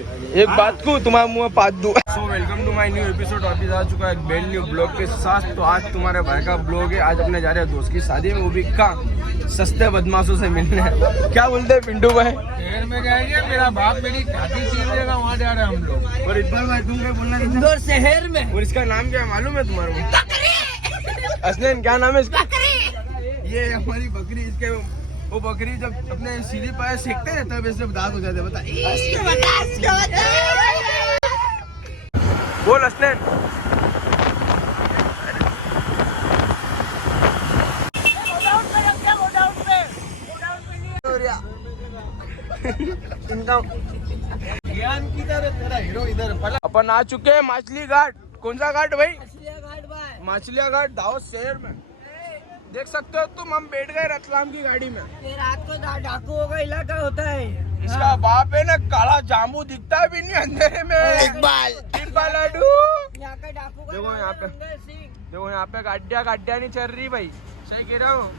एक बात को तुम्हारे मुँह में पात दूं। So welcome to my new episode. वापिस आ चुका है एक ब्रांड न्यू ब्लॉग के साथ। तो आज तुम्हारे भाई का ब्लॉग है। आज अपने जा रहे हैं दोस्त की शादी में, वो भी कहाँ, सस्ते बदमाशों से मिलने। क्या बोलते हैं पिंटू भाई? शहर में जाएंगे, मेरा बाप मेरी शादी कीजिएगा, वहाँ जा रहे हैं हम लोग। और इकबाल भाई तुम क्या बोलना? इंदौर शहर में। और इसका नाम क्या मालूम है तुम्हारे को? असलन क्या नाम है इसका? ये हमारी बकरी। इसके वो बकरी जब अपने सीधी पाए सीखते हैं तब ऐसे दांत हो जाते। बता बोल असलन। ज्ञान की तरह तेरा हीरो इधर अपन आ चुके हैं माछली घाट। कौन सा घाट भाई? घाट भाई। माछलिया घाट दाहोद शहर में। देख सकते हो तुम, हम बैठ गए रतलाम की गाड़ी में। ये रात को डाकुओं का इलाका होता है। इसका बाप है ना काला जामू, दिखता भी नहीं अंधेरे में। इकबाल लाडू यहाँ का डाकू का देखो यहाँ पे, रंगर सिंह। देखो यहाँ पे गाड़िया नहीं चल रही भाई। सही कह रहा हूँ।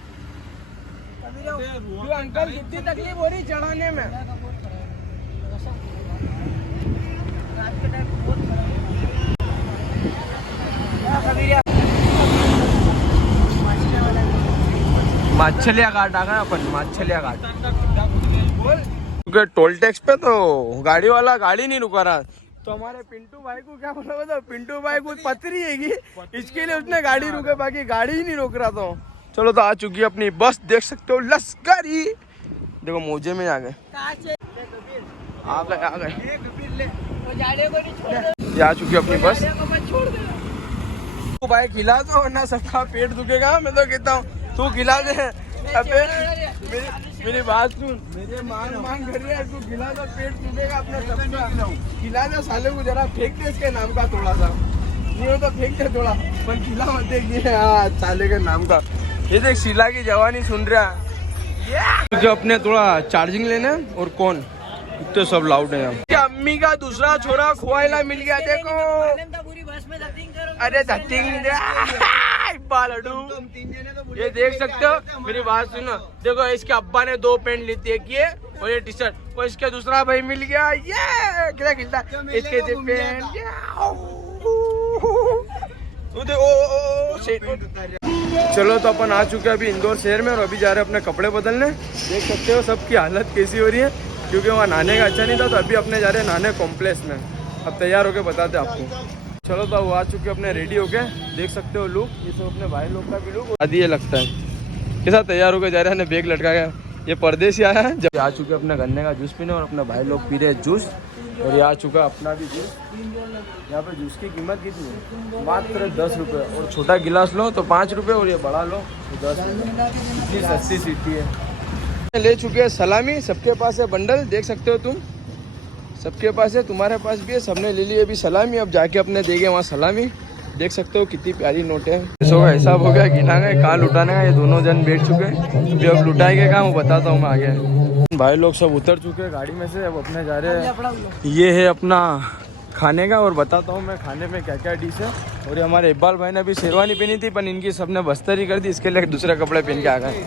क्यों अंकल कितनी तकलीफ हो रही चढ़ाने में? रात के टाइम बहुत माछलिया घाट आ गए अपन। माछलिया घाट क्योंकि टोल टैक्स पे तो गाड़ी वाला गाड़ी नहीं रुका रहा। तो हमारे पिंटू भाई को क्या बोला था? पिंटू भाई को पथरी है इसके लिए उसने गाड़ी रुके, बाकी गाड़ी ही नहीं रोक रहा था। चलो तो आ चुकी है अपनी बस। देख सकते हो लश्करी। देखो मौजे में आ गए। आ गए ये आ चुकी है अपनी बस। तू भाई खिला दो वरना सबका पेट दुखेगा। मैं तो कहता हूँ तू खिला दे। अबे मेरी बात सुन, मेरे मांग कर रहे हैं, तू खिला दो, पेट दुखेगा अपना सबका। खिला दे साले को, जरा फेंक दे इसके नाम का थोड़ा सा। नहीं हो तो फेंक दे थोड़ा, पर खिला मत दे साले के नाम का। ये देख शीला की जवानी सुन रहा जो अपने थोड़ा चार्जिंग लेने। और कौन इतने सब लाउड है। अम्मी का दूसरा छोरा खुआला मिल गया। देखो पूरी बस में अरे धतिंग ये देख सकते हो। मेरी बात सुनो, देखो इसके अब्बा ने 2 पेंट ली थी, एक ये और ये टी शर्ट। और इसके दूसरा भाई मिल गया ये क्या खिलता इसके पेंट। चलो तो अपन आ चुके हैं अभी इंदौर शहर में और अभी जा रहे हैं अपने कपड़े बदलने। देख सकते हो सबकी हालत कैसी हो रही है, क्योंकि वहाँ नहाने का अच्छा नहीं था। तो अभी अपने जा रहे हैं नहाने कॉम्प्लेक्स में। अब तैयार होके बताते आपको। चलो तो वो आ चुके अपने रेडी होके। देख सकते हो लुक, ये सब अपने भाई लोग का भी लुक आदि ये लगता है। कैसा तैयार होकर जा रहे हैं, बैग लटका गया। ये परदेसी आया है। जब आ चुके अपने गन्ने का जूस पीने और अपने भाई लोग पी रहे जूस। और ये आ चुका अपना भी जूस। यहाँ पे जूस की कीमत कितनी है? मात्र 10 रुपये। और छोटा गिलास लो तो 5 रुपये और ये बड़ा लो तो 10 रुपये। इतनी सस्ती सीटी है। ले चुके हैं सलामी, सबके पास है बंडल। देख सकते हो तुम, सबके पास है, तुम्हारे पास भी है। सबने ले ली अभी सलामी। अब जाके अपने देंगे वहाँ सलामी। देख सकते हो कितनी प्यारी नोट है। पैसों का हिसाब हो गया, गिना गए, कहाँ लुटाने का। ये दोनों जन बैठ चुके हैं। अभी अब लुटाएंगे कहाँ वो बताता हूँ मैं आगे। भाई लोग सब उतर चुके हैं गाड़ी में से। अब अपने जा रहे हैं। ये है अपना खाने का और बताता हूँ मैं खाने में क्या क्या डिश है। और ये हमारे इकबाल भाई ने अभी शेरवानी पहनी थी, पर इनकी सबने बस्तरी कर दी। इसके लिए दूसरे कपड़े पहन के आ गए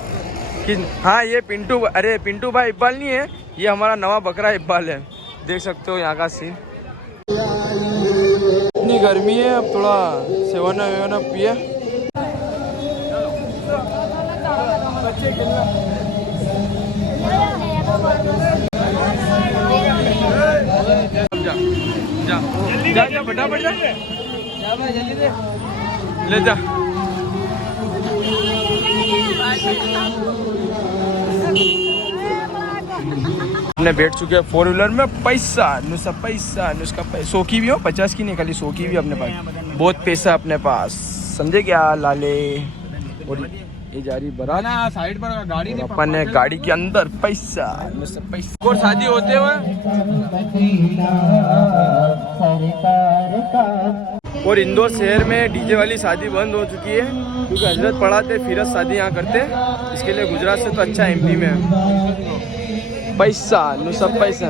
कि हाँ ये पिंटू, अरे पिंटू भाई इकबाल नहीं है, ये हमारा नवा बकरा इकबाल है। देख सकते हो यहाँ का सीन। इतनी गर्मी है, अब थोड़ा सेवना वेवना पिए। जा फटाफट जा ले जा। हमने बैठ चुके हैं 4 व्हीलर में। पैसा नुस्खा पैसों की भी हो, 50 की नहीं, खाली 100 की भी अपने पास। बहुत पैसा अपने पास, समझे क्या लाले। और ये जा रही बारात साइड पर गाड़ी और अपन ने गाड़ी के अंदर पैसा। और शादी होते हुए और इंदौर शहर में डीजे वाली शादी बंद हो चुकी है, क्योंकि हजरत पढ़ाते फिर शादी यहाँ करते। इसके लिए गुजरात से तो अच्छा एमपी में है। पैसा नु सब पैसा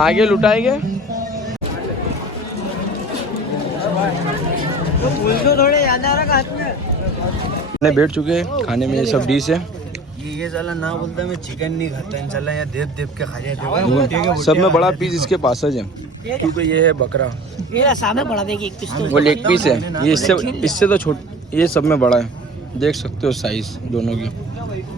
आगे लुटाएंगे। थोड़े याद आ रहा हाथ में। बैठ चुके हैं खाने में। ये सब डिश है। ये साला ना बोलता मैं चिकन नहीं खाता इंशाल्लाह यहाँ देव देव के खा जाते सब में बड़ा पीस इसके पास है क्योंकि ये है बकरा, मेरा सामने पड़ा देखिए एक पीस तो वो लेग पीस है। ये इससे तो छोट, ये सब में बड़ा है, देख सकते हो साइज दोनों की।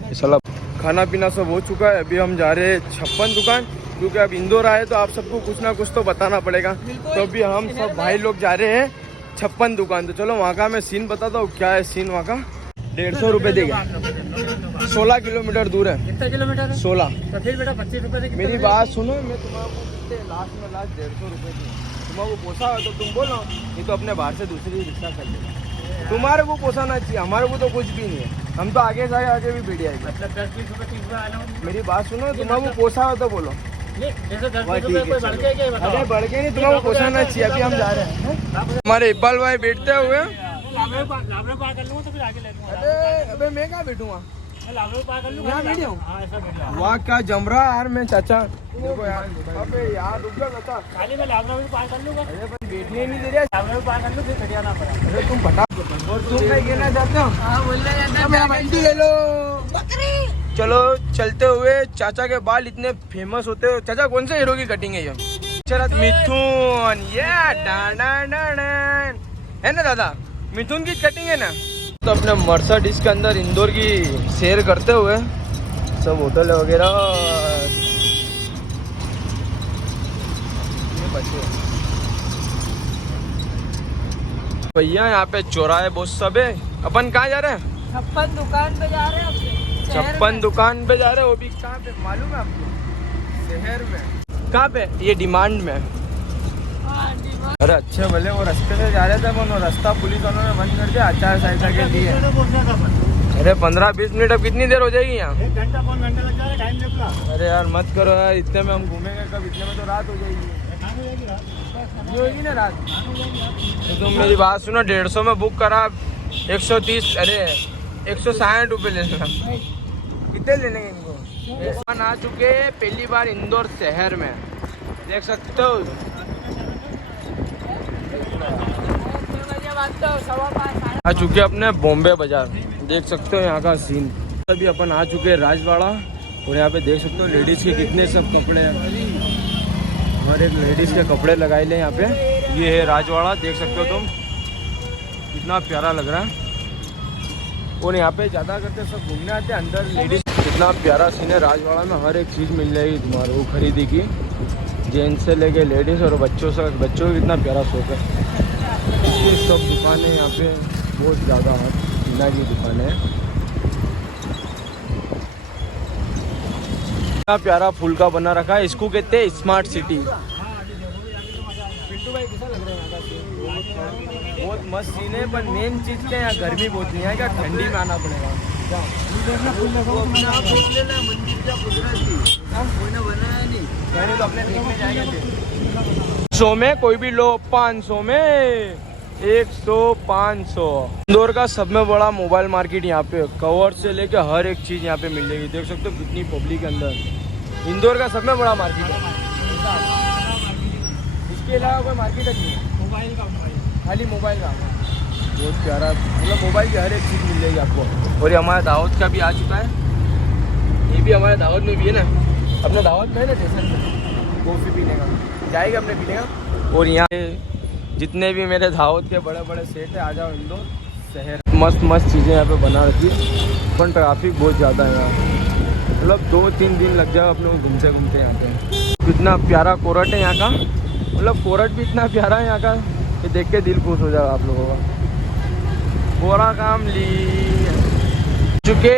ये साला खाना पीना सब हो चुका है, अभी हम जा रहे हैं 56 दुकान, क्योंकि अब इंदौर आए तो आप सबको कुछ ना कुछ तो बताना पड़ेगा। तो अभी हम सब भाई लोग जा रहे हैं 56 दुकान। तो चलो वहाँ का मैं सीन बताता हूँ क्या है सीन वहाँ का। 150 रुपये देगा, 16 किलोमीटर दूर है। कितना किलोमीटर 16। तो फिर बेटा 25 रुपए मेरी बात सुनो, मैं तुम्हारे लास्ट में 150 रुपये दूँ, तुम्हारे को पोसा हो तो तुम बोलो, नहीं तो अपने बाहर से दूसरी रिक्शा कर लेना। तुम्हारे को पोसाना चाहिए, हमारे को तो कुछ भी नहीं है, हम तो आगे से आगे भी वीडियो आएगी। मतलब 10-20 रुपए 30 रुपए आना हो। मेरी बात सुनो, तुम्हारे को पोसा हो तो बोलो। जैसे 10-20 रुपए कोई बढ़ के क्या बताओ। अरे बढ़ के नहीं, तुम्हारे को पोसाना चाहिए। अभी हम जा रहे हैं, हमारे इकबाल भाई बैठते हुए। लाभरे पार कर लूंगा तो फिर आगे ले लूंगा। अरे अबे मैं कहाँ बैठूंगा, लाभरे पार कर लूंगा। यहाँ वीडियो हां ऐसा बैठ रहा। वाह क्या जम रहा है यार। मैं चाचा देखो यार, अबे यार रुक जा चाचा। खाली मैं लाभरे पार कर लूंगा। अरे पर बैठने ही नहीं दे रहा। लाभरे पार कर लूं फिर हरियाणा पड़ा। अरे तुम बता, और तुम नहीं कहना चाहते हो? हाँ बोलना जाता मेरा बंटी ले लो। चलो चलते हुए, चाचा के बाल इतने फेमस होते हो। चाचा कौन से हीरो की कटिंग है ये? शरद मिथुन, ये है ना दादा, मिथुन की कटिंग है ना। तो अपने मर्सिडीज के अंदर इंदौर की सैर करते हुए सब होटल वगैरह भैया, यहाँ पे चौराहे बहुत सब है। अपन कहाँ जा रहे हैं? 56 दुकान पे जा रहे हैं। 56 दुकान पे जा रहे हो। वो भी कहाँ पे मालूम है आपको? शहर में। कहाँ पे? ये डिमांड में। अरे अच्छे भले वो रास्ते से जा रहे थे, वो रास्ता पुलिस वालों ने बंद कर दिया आचार संहिता के लिए। अरे 15-20 मिनट, अब कितनी देर हो जाएगी यहाँ? 1 घंटा 1 घंटा लग जाएगा टाइम देखला। अरे यार मत करो यार, इतने में हम घूमेंगे कब? इतने में तो रात हो जाएगी। ये होगी ना रात। तो तुम मेरी बात सुनो, 150 में बुक करा, 130, अरे 160 रुपये ले लेना। कितने लेने इनको? आ चुके पहली बार इंदौर शहर में, देख सकते हो। आ चुके अपने बॉम्बे बाजार, देख सकते हो यहाँ का सीन। अभी अपन आ चुके हैं राजवाड़ा, और यहाँ पे देख सकते हो लेडीज के कितने सब कपड़े हैं। हर एक लेडीज के कपड़े लगाए ले यहाँ पे। ये है राजवाड़ा, देख सकते हो तुम, कितना प्यारा लग रहा है। और यहाँ पे ज़्यादा करते सब घूमने आते हैं अंदर लेडीज। कितना प्यारा सीन है राजवाड़ा में, हर एक चीज़ मिल जाएगी तुम्हारे को खरीदी की, जेंट्स से लेके लेडीज़ और बच्चों से। बच्चों को कितना प्यारा शौक है। ये सब दुकानें यहाँ पे बहुत ज़्यादा है, चीना की दुकानें हैं। कितना प्यारा फूल का बना रखा है, इसको कहते हैं स्मार्ट सिटी। पिंटू भाई कैसा लग रहा है यहाँ का सीन? बहुत मस्त सीन है, पर मेन चीज़ क्या है, यहाँ गर्मी बहुत नहीं है, क्या ठंडी में आना पड़ेगा। तो अपने देखने जाएंगे 100 में कोई भी लो, 500 में 100, 500। इंदौर का सब में बड़ा मोबाइल मार्केट यहाँ पे, कवर से लेके हर एक चीज़ यहाँ पे मिलेगी। देख सकते हो कितनी पब्लिक है अंदर। इंदौर का सब में बड़ा मार्केट है। इसके अलावा कोई मार्केट है मोबाइल का खाली मोबाइल का। बहुत प्यारा, मतलब मोबाइल की हर एक चीज़ मिल जाएगी आपको। और ये हमारा दावत का भी आ चुका है, ये भी हमारे दावत में भी है ना। अपना दावत में है ना जैसे कॉफ़ी पीने का, जाएगा अपने पीने का। और यहाँ जितने भी मेरे दावत के बड़े बड़े सेट है, आ जाओ इंदौर शहर। मस्त मस्त चीज़ें यहाँ पे बना रखी, पर ट्रैफिक बहुत ज़्यादा है यहाँ, मतलब 2-3 दिन लग जाए अपने को घूमते घूमते यहाँ पे। कितना प्यारा कोरट है यहाँ का, मतलब कोरट भी इतना प्यारा है यहाँ का कि देख के दिल खुश हो जाएगा आप लोगों का। बोरा काम ली चुके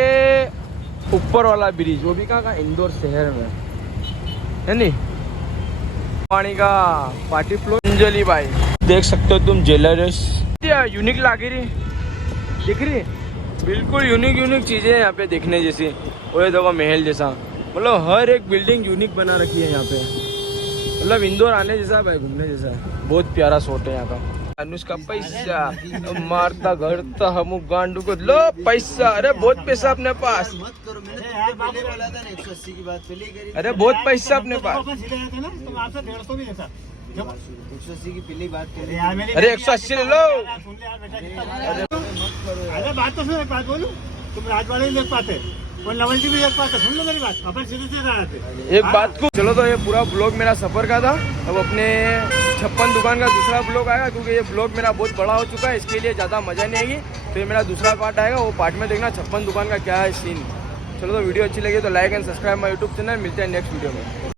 ऊपर वाला ब्रिज, वो भी कहाँ? इंदौर शहर में है नहीं। पानी का पार्टी फ्लोर। अंजलि भाई देख सकते हो तुम, ज्वेलर्स यूनिक लागी रही, दिख रही, बिल्कुल यूनिक चीजें यहाँ पे देखने जैसी। और ये देखो महल जैसा, मतलब हर एक बिल्डिंग यूनिक बना रखी है यहाँ पे, मतलब इंदौर आने जैसा भाई, घूमने जैसा। बहुत प्यारा शॉट है यहाँ का। अनुष्का पैसा मारता घर तो हम गांडू को लो पैसा। अरे बहुत पैसा अपने पास, मत करो, मैंने तुमको पहले बोला था ना 180 की बात पहले करी। अरे बहुत पैसा अपने पास। 180 की पहले बात करी। अरे 180 ले लो। अरे बात तो सुन, एक बात बोलूं, तुम राजवाड़े नहीं देख पाते, एक बात को चलो, तो ये पूरा ब्लॉग मेरा सफर का था। अब अपने 56 दुकान का दूसरा ब्लॉग आएगा, क्योंकि ये ब्लॉग मेरा बहुत बड़ा हो चुका है, इसके लिए ज़्यादा मजा नहीं आएगी। तो ये मेरा दूसरा पार्ट आएगा, वो पार्ट में देखना 56 दुकान का क्या है सीन। चलो, तो वीडियो अच्छी लगी तो like and subscribe my YouTube channel. मिलते हैं नेक्स्ट वीडियो में।